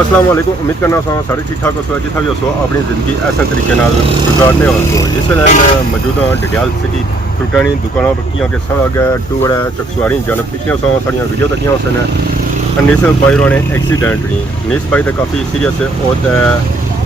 अस्सलाम वालेकुम। उम्मीद करना सारे ठीक ठाक हो जितना भी हो अपनी ज़िंदगी ऐसे तरीके गुजारने हो। इस वेले मैं मौजूद हाँ डडियाल सिटी फ्रूटानी दुकानों बक्कियाँ के सब अगे टूर है चकसवारी जानब पिछले साड़ियाँ वीडियो तकियाँ उस अनीस भाई ने एक्सीडेंट नहीं अनीस भाई तो काफ़ी सीरियस है और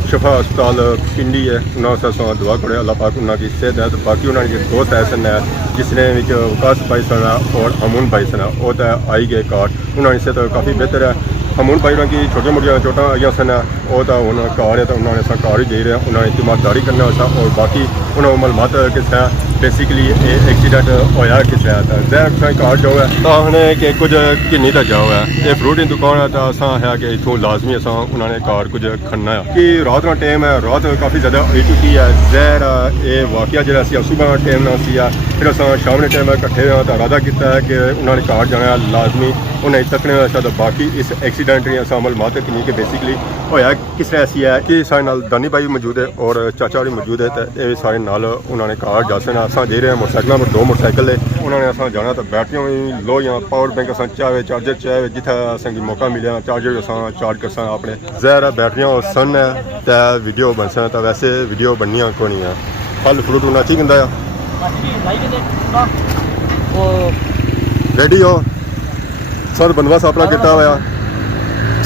शफा अस्पताल पिंडी है उन्होंने दुआ करो अल्लाह पाक उन्होंने सेहत है। तो बाकी उन्होंने दोस्त ऐसे हैं जिसने विकास भाई सन और हमून भाई सन वो तो आई गए कार उन्होंने सेहत काफ़ी बेहतर है। हमून भाई की छोटी मोटी चोटा आई सन वो तो हूँ कार है तो उन्होंने कार ही दे रहे हैं उन्होंने तीमारदारी करना और बाकी उन्होंने मालूमात किस है बेसिकली एक्सीडेंट होया किस है जैर कार जो है तो हमने कि कुछ किन्नी का जाओ है ये फ्रूट की दुकान है तो असा है कि इतों लाजमी असा उन्होंने कार कुछ खड़ना है कि रात का टाइम है रात काफ़ी ज़्यादा आई चुकी है जहर ये वाकया जो सुबह टाइम ना सी फिर अस शाम के टाइम इकट्ठे तो इरादा किया है कि उन्होंने कार जाना लाजमी उन्हें तकने तो बाकी इस एक्सीडेंट ने असा मालूमात किन्नी कि बेसिकली होया किस तरह ऐसी है कि सारे नाल दानी भाई मौजूद है और चाचा भी मौजूद है तो ये सारे नाल उन्होंने कार जा सकना असा दे रहे हैं मोटरसाइकिलों पर 2 मोटरसाइकिल है उन्होंने असा जाना तो बैटरियां भी लो या पावर बैंक असा चाहे चार्जर चाहे जिथे असेंगी मौका मिले चार्जर असा चार्ज कर सकते अपने जहर बैटरियां सन है तो वीडियो बन सकता तो वैसे वीडियो बननिया को नहीं है फल फ्रूट होना चाहिए कहता रेडी हो सर बनवास अपना किता होया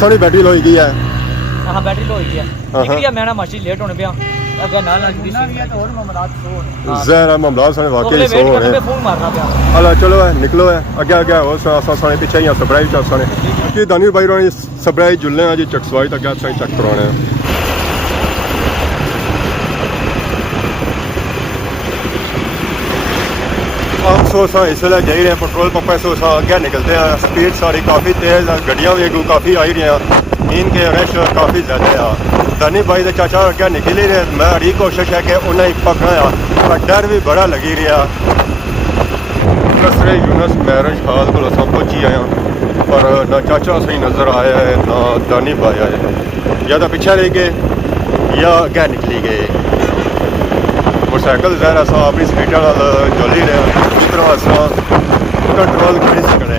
सारी बैटरी लो गई है हाँ बैटरी लो गई है निकली है मैं ना माशी लेट होने पे अगर ना लगदी सी तो और मामलात सो जहर मामलात सारे वाकई सो हो रहे फोन मारना पे हला चलो है निकलो है आगे आगे हो सारे पीछे ही सरप्राइज चासाने कि दानी भाई रोनी सरप्राइज जुलने जी चकसवाई तक अस चेक करवाने सो इस वे जाई रहे हैं पेट्रोल पंप सो अगे निकलते हैं स्पीड सारी काफ़ी तेज़ गड्डियाँ भी काफ़ी आई रही हैं मीन के रश काफ़ी ज़्यादा है दानी भाई के चाचा अगे निकल ही रहे मैं बड़ी कोशिश है कि उन्हें पकड़ा पर डर भी बड़ा लगी रहा कसरे यूनस मैरिज हाल को अस पहुंची आए पर ना चाचा सही नज़र आया है ना दानी भाई आए या तो पिछे रह गए या अगे निकली गए मोटरसाइकिल जहर अस अपनी स्पीड चली रहे उस तरह अस कंट्रोल कर नहीं सकते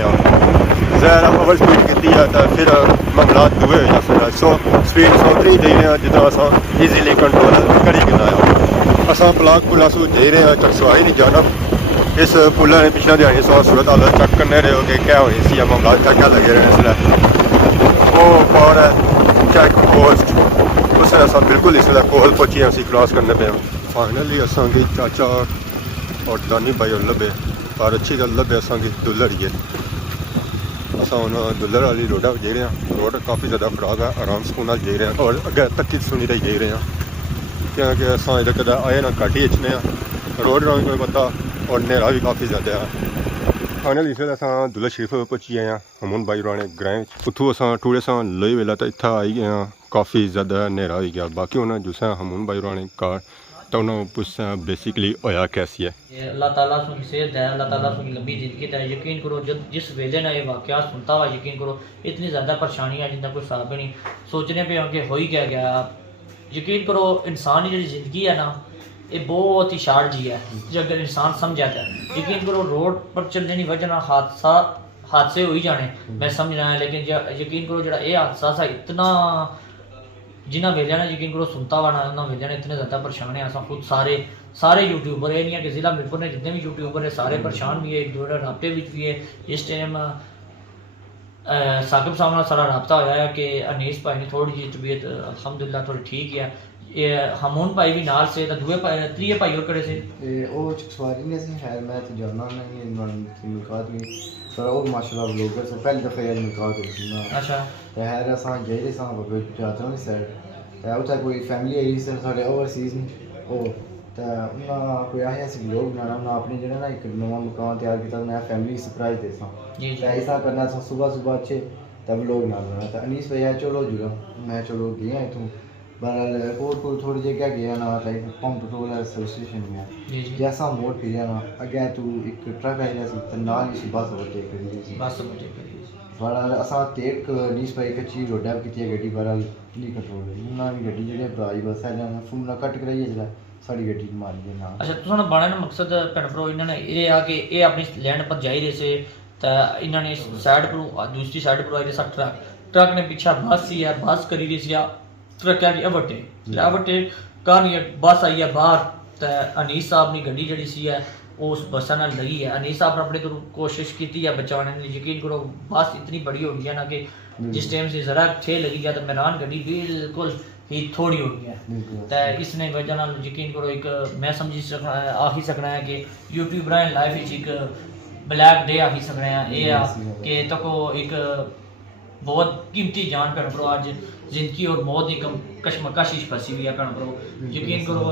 जहर ओवर स्पीड की है तो फिर मामला दुए हो जा सकता सो स्पीड 103 दे रहे हैं जितना अस ईजीली कंट्रोल करी गया अस ब्लाक पुल अस दे रहे हैं चकसवाई नहीं जाना इस पुल ने पिछले दिहाड़ी सूरत हाल चेक करने रहे हो कि क्या होनी सी मामला क्या लगे रहे इसलिए वो पावर है चेक पोस्ट उस अस बिल्कुल इसलिए कोहल पहुंची अस क्रॉस करने पे फाइनली असा चाचा और दानी भाई और लभे पर अच्छी गल लभे असा दुल्हड़ है अस हूँ दुल्हड़ वाली रोडा जा रहे हैं रोड काफ़ी ज़्यादा खराब है आराम सुकून जा रहे हैं और अगे तक सुनी रही जा रहे हैं क्योंकि अस अजे कद आए ना घट ही अचने रोड का कोई पता और न्हेरा भी काफ़ी ज़्यादा है फाइनल इस वे अस दुल्हड़ शरीफ पहुंची आए हैं हमून भाई राणे ग्रां उतों अस टूरे सां लोई वेला तो इतना आई गए काफ़ी ज़्यादा न्हेरा हो गया बाकी उन्हें जुसा हमून भाई राणे कार तो उन्होंने पूछा बेसिकली होया कैसी है अल्लाह ताला सुन सेहत है अल्लाह ताला सुन लंबी जिंदगी है यकीन करो जब जिस वेले ना ये वाकया सुनता हुआ यकीन करो इतनी ज़्यादा परेशानी है जिनका कोई हिसाब नहीं सोचने पे आगे हो ही क्या गया यकीन करो इंसान की जी जिंदगी है ना ये बहुत ही शार्ट जी है जो अगर इंसान समझ जाता है यकीन करो रोड पर चलने की वजह हादसे हो ही जाने मैं समझ रहा है लेकिन यकीन करो जो ये हादसा सा इतना जिन्हें वेलिया ने यकीन करो सुनता हुआ ना उन्होंने वेलिया ने इतने ज़्यादा परेशान है असा खुद सारे यूट्यूबर है नहीं है कि जिला मिरपुर ने जितने भी यूट्यूबर है सारे परेशान भी है एक दूसरे राबते भी है इस टाइम साकिब साहब ने सारा राबता होया है कि अनीस भाई ने थोड़ी जी तबीयत अल्हम्दुलिल्लाह थोड़ी ठीक है ये हमून भाई भी नाल से दुए भाई त्रीए भाई और कड़े से ओ चकसवारी ने से खैर मैं तो जानना नहीं मुलाकात में पर वो माशाल्लाह व्लॉगर से पहली दफा यार मुलाकात हुई ना अच्छा तो खैर असा जेरे सा बाबे जाता नहीं सर तो उता कोई फैमिली आई से सारे ओवरसीज में ओ तो ना कोई आया से व्लॉग बनाना ना अपने जेड़ा ना एक नवा मकान तैयार किया मैं फैमिली सरप्राइज देसा जी ऐसा करना था सुबह अच्छे तब व्लॉग ना बनाना था अनीस भैया चलो जुड़ा मैं चलो गया इथों बहरहाल कोट थोड़ी जगह गया ना लाइक पंप पेट्रोल एसोसिएशन में जैसा मोड़ फिर ना अगे तू एक ट्रक आई सी नाल ही बस ओवरटेक करी बहरहाल असा तेक नीस भाई कच्ची रोडा की गड्डी बहरहाल नहीं कंट्रोल ना भी गड्डी जेह्ड़े भराई बस है फुल ना कट कराइए जिसलै साड़ी गड्डी मारी ना अच्छा तुहानू बनाने का मकसद भैन भ्रो इन्होंने ये आ कि ये अपनी लैंड पर जाई रहे से तो इन्होंने साइड पर दूसरी साइड पर आई सा ट्रक ट्रक ने पीछे बस सी है, बस करी रही सी ट्रक की अवटे कहानी बस आई है बाहर तो अनीस साहब की गड्डी जी सी है उस बसा नाल लगी है। अनीस साहब ने अपने तो कोशिश की है बचाने की, यकीन करो बस इतनी बड़ी हो गई है ना कि जिस टाइम से जरा ठे लगी है तो मैदान गड्डी बिल्कुल ही थोड़ी हो गई है। तो इसने वजह नाल यकीन करो एक मैं समझी सकना आ ही सकना है कि यूट्यूबर लाइफ एक ब्लैक डे आ ही सकना है ये कि तको एक बहुत कीमती जान भैन भ्रो अज जिंदगी और मौत की कशमकश फसी हुई है भैन भ्रो। यकीन करो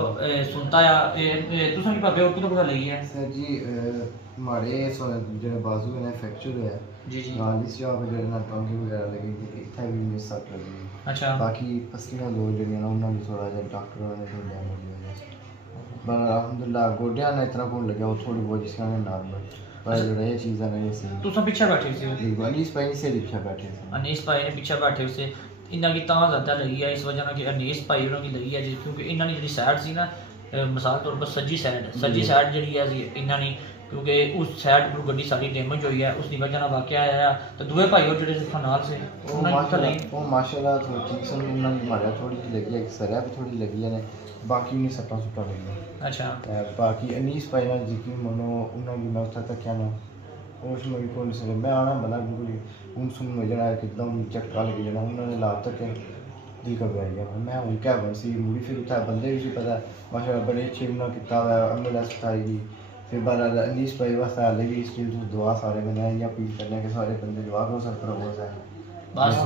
सुनता है तुसें भी भावे कितों पता लगी है सर जी हमारे जो बाजू है फ्रैक्चर है जी जी नाल इस जगह पे जो ना टंगी वगैरह लगी थी इतना भी मिस सट लगी। अच्छा बाकी पसलियां दो जड़ियां ना उन्होंने थोड़ा जा डॉक्टर ने तो ध्यान दिया पर अल्हम्दुलिल्लाह गोडियां ने इतना कौन लगा वो थोड़ी बहुत जिसका नॉर्मल पर जो ये चीज़ है ना ये सही तुसें पीछे बैठे सी बिल्कुल अनीस भाई से पीछे बैठे थे। अनीस भाई ने पीछे बैठे से इन्ना की तां ज़्यादा लगी है इस वजह ना कि अनीस भाई उन्होंने लगी है क्योंकि इन्होंने जी सैड सी ना मिसाल तौर पर सज्जी सैड जी है इन्होंने क्योंकि उस सैड पर गड्डी सारी डैमेज हुई है उसकी वजह ना वाकया आया तो दूए भाई और जो नाल से वो माशाल्लाह थोड़ी ठीक सन उन्होंने मारा थोड़ी सी लगी है सर भी थोड़ी लगी है बाकी उन्हें सट्टा सुट्टा लगी है। अच्छा बाकी अनीस भाई ना यकीन मनो उन्होंने मैं उत्था तक क्या ना उस में कौन से मैं आना बना बिल्कुल उन सुन में जना एकदम चक्का लगी जना उन्होंने ला तक दिल घबराई गया मैं हूँ क्या बसी मुड़ी फिर उठा बंदे भी पता माशाल्लाह बड़े अच्छे उन्होंने किया हुआ एम्बुलेंस उठाई फिर बार अनीस भाई वास्ते हाले भी इसकी दुआ सारे बनाए या अपील करने के सारे बंदे दुआ करो सर पर हो जाए बस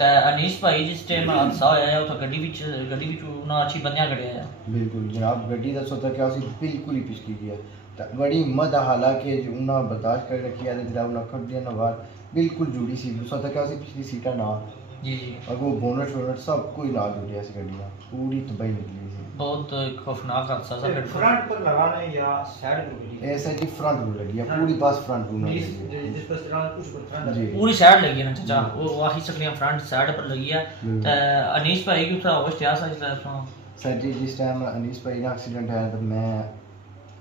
ते अनीस भाई जिस टाइम हादसा होया है उस गड्डी विच उन्हां अच्छी बंदियां कढ़िया है बिल्कुल जनाब गड्डी दा सोता क्या उसी बिल्कुल ही पिछकी गया तो बड़ी हिम्मत हालांकि उन्हें बर्दाश्त कर रखी है जरा उन्हें खट दिया ना बाहर बिल्कुल जुड़ी सी सोता क्या उसी पिछली सीटा ना जी जी अगो बोनट शोनट सब कोई ना जुड़िया सी गड्डी ना पूरी तबाही निकली सी बहुत खौफनाक हादसा सा फ्रंट पर लगाना है या साइड पर लगी ऐसा जी फ्रंट में लगी है पूरी पास फ्रंट में जिस पर फ्रंट कुछ पर फ्रंट जी पूरी साइड लगी है ना चाचा वो वाही सकलियां फ्रंट साइड पर लगी है ते अनीस भाई की उठा होश क्या सा इसला सुनो सर जी जिस टाइम अनीस भाई का एक्सीडेंट है तो मैं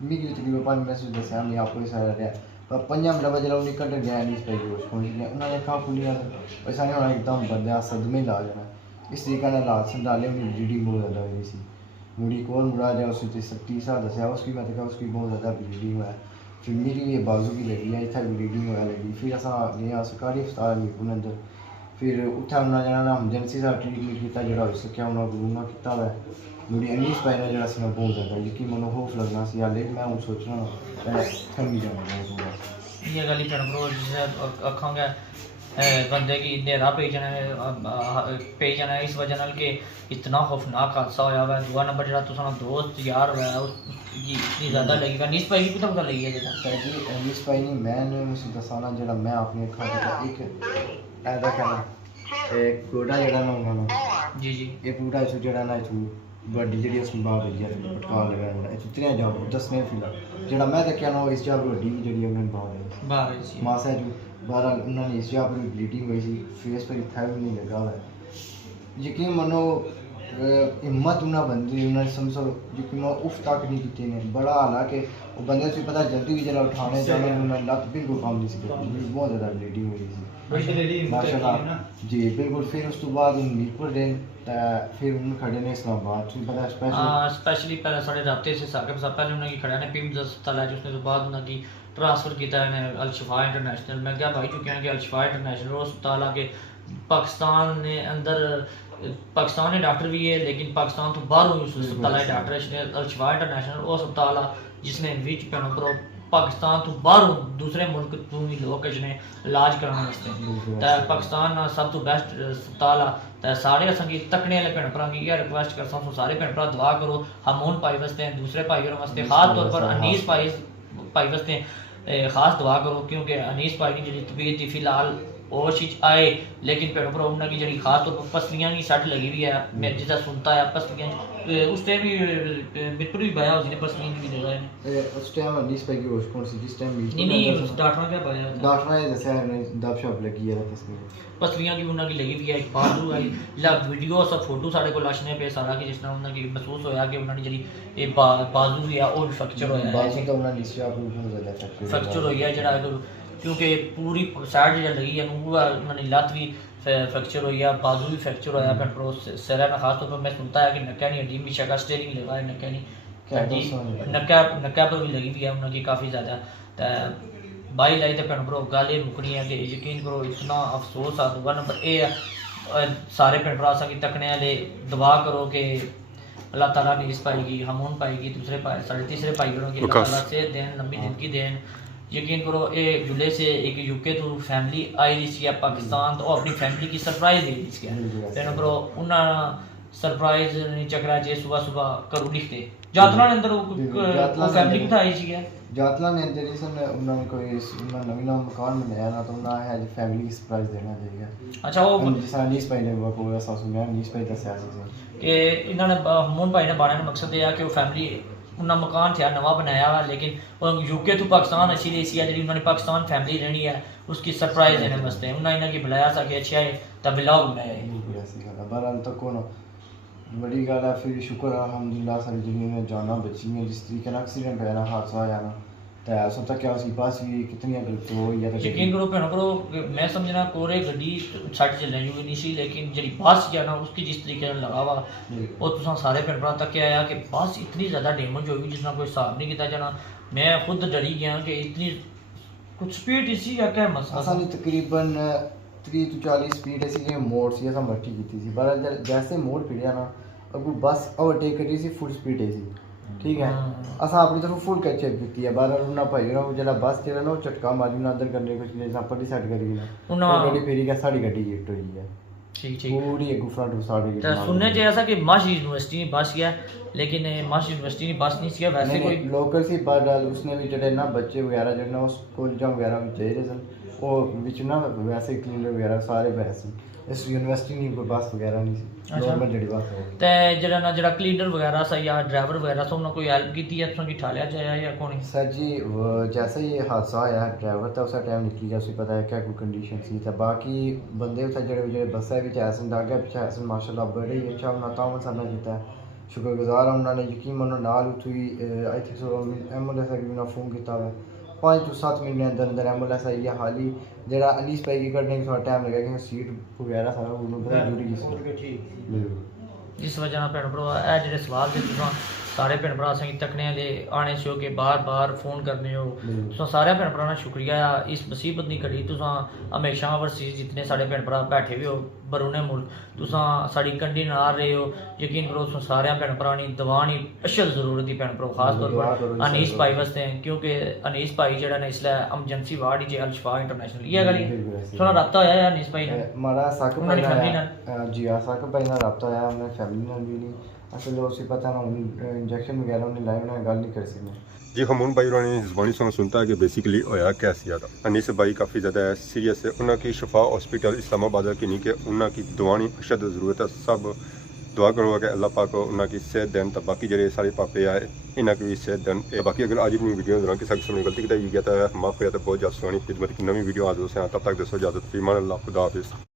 मिगी तकरीबन 5 मिनट से दसिया मैं आपको ही सारा रहा पर 5 मिनट बाद जब निकल गया अनीस भाई की होश पहुंच गया उन्होंने कहा खुली ऐसा नहीं होना एकदम बंदा सदमे ला जाना इस तरीके ने हाथ संभाले उन्हें ब्लीडिंग बहुत ज़्यादा हुई थी मुड़ी कौन मुड़ा जाए उसने सख्ती सा दसिया उसकी मैं देखा उसकी बहुत ज़्यादा ब्लीडिंग हुआ है फिर मेरी भी बाजू की लगी है इतना ब्लीडिंग हुआ लगी फिर असा गया सरकारी अस्पताल में अंदर फिर उत्थे उन्हें जना ना एमरजेंसी का ट्रीटमेंट किया जो हो सकिया उन्होंने किया हुआ मुड़ी अनीस भाई ने जो बहुत ज़्यादा यकीन मनो खौफ लगना सी हाले मैं हूँ सोचना थमी जाना ये गली पर ब्रो जिसे आखांगे बंदे की अंधेरा पे जाना इस वजह नाल के इतना खौफनाक हादसा होया हुआ है। दुआ नंबर जो तुसां दोस्त यार हुआ है उसकी इतनी ज़्यादा लगी है अनीस भाई की पता लगी है जेड़ा सर जी अनीस भाई नहीं मैंने मुझे दसाना जो मैं अपनी अखा एक ऐसा कहना एक गोडा जड़ा ना उन्होंने जी जी एक बूटा इस जड़ा ना इस बड़ी जी उसमें बाहर भेजी है पटकाल लगा इस इतने जाओ दसने फिलहाल जड़ा मैं देखा ना इस जगह बड़ी जी उन्होंने बाहर बाहर मासा जो बहरहाल उन्होंने इस जगह पर ब्लीडिंग हुई थी फेस पर इतना भी नहीं लगा हुआ है यकीन मनो हिम्मत उन्हें बंदी उन्होंने समझो यकीन उफ तक नहीं की ने बड़ा हालांकि वो बंदे से पता जल्दी भी जरा उठाने जाने उन्होंने लत बिल्कुल काम नहीं सी बहुत ज़्यादा ब्लीडिंग हुई थी माशाल्लाह जी बिल्कुल फिर उस तो बाद मीरपुर दिन फिर उन्होंने खड़े ने इस्लामाबाद से पता स्पेशली पहले साढ़े राब्ते से साकिब साहब पहले उन्होंने खड़ा ने पिम्स अस्पताल है उसने तो बाद उन्होंने ट्रांसफ़र किया है अल-शिफा इंटरनेशनल मैं क्या भाई चुके हैं कि अल-शिफा इंटरनेशनल अस्पताल आके पाकिस्तान ने अंदर पाकिस्तान ने डॉक्टर भी है लेकिन पाकिस्तान तो बाहर उस अस्पताल है डॉक्टर अल-शिफा इंटरनेशनल वो अस्पताल जिसने विच पैनों पाकिस्तान तो बाहर दूसरे मुल्क तो भी लोग जिन्हें इलाज कराने वास्ते तो पाकिस्तान सब तो बेस्ट अस्पताल तो सारे असंगी तकने वाले भैन भरा की यह रिक्वेस्ट करता हूँ सारे भैन भरा दुआ करो हमून भाई वास्ते दूसरे भाई वास्ते खास तौर पर अनीस भाई वास्ते खास दुआ करो क्योंकि अनीस भाई की जी तबीयत थी फिलहाल होश आए लेकिन भैन भरा उन्होंने की जी खास तौर पर पसलियां की सट लगी हुई है मैं जिसका सुनता है पसलियां उस टाइम भी बिल्कुल भी पाया उसने पसलियां की भी जगह है उस टाइम अनीस भाई की होश कौन सी जिस टाइम नहीं डॉक्टर ने क्या पाया डॉक्टर ने दसा है दब शॉप लगी है पसलियां की उन्होंने लगी हुई है एक बाजू है ला वीडियो सब फोटो सारे को लाशने पे सारा कि जिस तरह उन्होंने महसूस होया कि उन्होंने जी ये बाजू भी है और फ्रैक्चर होया है बाजू तो उन्होंने नीचे आप बहुत ज़्यादा फ्रैक्चर होया जेड़ा क्योंकि पूरी साइड जो लगी है उन्होंने लत भी फ्रैक्चर हो गया, बाजू भी फ्रैक्चर होया भैन भ्रो सिर है। खास तौर पर मैं सुनता है कि नक्का नहीं हड्डी भी शका स्टेयरिंग लगा है, नक्का नहीं हड्डी नक्का पर भी लगी हुई है उन्होंने काफ़ी ज़्यादा। तो बाई लाई तो भैन भ्रो गल ये मुकनी है कि यकीन करो इतना अफसोस आ। दूसरा नंबर ये सारे भैन भ्रा असें तकने वाले दुआ करो कि अल्लाह ताला ने इस पाएगी हमून पाएगी, दूसरे पाए साढ़े तीसरे पाई कि अल्लाह ताला सेहत देन, लंबी जिंदगी देन। यकीन करो ये जुले से एक यूके तो फैमिली आई रही थी पाकिस्तान, तो अपनी फैमिली की सरप्राइज दे रही थी तेन करो उन्हें सरप्राइज चक्रा चे सुबह सुबह करू लिखते जातरा ने अंदर वो फैमिली कितना आई थी जातला ने अंदर इस उन्होंने कोई उन्होंने नवी नवा मकान बनाया ना, तो उन्होंने है फैमिली की सरप्राइज देना चाहिए। अच्छा वो जिस अनीस भाई ने वो कोई ऐसा सुना अनीस भाई दसया सी कि इन्होंने हमून भाई ने बारे का मकसद ये है कि वो फैमिली उन्हें मकान थे नवा बनाया हुआ, लेकिन यूके तो पाकिस्तान अच्छी रही सी जी उन्होंने पाकिस्तान फैमिली रहनी है उसकी सरप्राइज देने वास्ते उन्हें इन्हें की बुलाया सा कि अच्छा है तब ब्लॉग बनाया। बहरहाल तो कौन बड़ी गल है, फिर शुक्र है अल्हम्दुलिल्लाह सारी जिन्हें में जाना बची हैं। जिस तरीके का एक्सीडेंट होया ना हादसा होया ना, तो ऐसा तक क्या उसी बस भी कितनी गलत हो या यकीन करो भैन करो मैं समझना कोरे गड्डी छट चलने जो नहीं सी, लेकिन जी बस है ना उसकी जिस तरीके से लगा हुआ और तुम सारे भैन भरा तक आया कि बस इतनी ज़्यादा डैमेज होगी जिसना कोई हिसाब नहीं किया जाना। मैं खुद डरी गया कि इतनी कुछ स्पीड इसी या क्या मसला असानी तकरीबन 30 to 40 स्पीड ऐसी मोड़ सी असा मट्टी की थी। बहरहाल जैसे मोड़ फिरिया ना अगू बस ओवरटेक करी सी फुल स्पीड है सी, ठीक है असा अपनी तरफ फुल कैचअप की है। बहरहाल उन्हें भाई ना जो बस चला ना वो झटका मारी ना अंदर करने कुछ जैसा पट्टी सेट करी ना गड्डी फेरी का साड़ी गड्डी हिट हुई है ठीक ठीक पूरी एक फ्रंट टू साड़ी तो सुनने चाहिए ऐसा कि माश यूनिवर्सिटी बस गया, लेकिन माश यूनिवर्सिटी बस नहीं सी वैसे कोई लोकल सी। बहरहाल उसने भी जो ना बच्चे वगैरह जो ना उस कॉलेजा वगैरह में चाहिए सन वो बिच ना वैसे क्लीनर वगैरह सारे वैसे इस यूनिवर्सिटी नहीं कोई बस वगैरह नहीं सी नॉर्मल जड़ी बस है। ते जरा ना जरा क्लीनर वगैरह सा या ड्राइवर वगैरह सा उन्होंने कोई हेल्प की थी तुम की ठालिया जाया या कौन सर जी जैसे ये हादसा आया ड्राइवर था उस टाइम निकली गया उसे पता है क्या कोई कंडीशन सी था। बाकी बंदे उस जेह्ड़े बस्सा बिच ऐसन आगे पिछे ऐसन माशाल्लाह बड़े ही अच्छा उन्होंने तावन सामना किया है, शुक्रगुजार है उन्होंने यकीन मनो नाल उठी आई थिंक सो एम्बुलेंस भी उन्होंने फोन किया हुआ 5 to 7 मिनट के अंदर अंदर एम्बुलेंस आई है। हाल ही जरा अनीस भाई की कटने थोड़ा टाइम लगा कि सीट वगैरह सारा उन्होंने बड़ा जरूरी की बिल्कुल जिस वजह भैन भ्रा ए जेह्ड़े सवाल जे तुसां सारे भैन भ्रा असेंगी तकने आह्ले आने से हो कि बार बार फोन करने हो तुसां सारे भैन भ्रा दा शुक्रिया इस मुसीबत दी घड़ी तुसां हमेशा ओवरसीज जितने साढ़े भैन भ्रा बैठे हुए हो बरूने मुल्क तुसां साड़ी कंडी नार रहे हो। यकीन करो तुसां सारे भैन भ्रा दी दुआ दी अशद जरूरत ही भैन भ्रा खास तौर पर अनीस भाई वास्ते, क्योंकि अनीस भाई जेह्ड़ा ने इसलै एमरजेंसी वार्ड च अल शिफा इंटरनेशनल ये गल थोड़ा रब्ता होया है अनीस भाई ने माड़ा साक उन्होंने फैमिली नाल जी आ साक भाई नाल रब्ता होया उन्हें फैमिली नाल भी नहीं असल उसे पता ना इंजेक्शन वगैरह उन्हें लाए उन्हें गल नहीं कर सकते जी हमून भाई उन्होंने ज़बानी सॉन्ग सुनता है कि बेसिकली होया कैसे था। अनीस भाई काफ़ी ज़्यादा सीरियस है, उन्होंने शिफा हॉस्पिटल इस्लामाबाद की नहीं कि उन्होंने दवानी अशद ज़रूरत है। सब दुआ करो कि अल्लाह पाक उन्होंने सेहत देन, तो बाकी जो सारे पापे आए इन्हों की भी सेहत देन। बाकी अगर आज अपनी वीडियो दौरान किसी किस्म की गलती की गया तो माफ़ किया तो बहुत ज़्यादा सोनी खिदमत की नवी वीडियो आज तब तक दसो इजाज़त फीमान अल्लाह खुदा हाफिज़।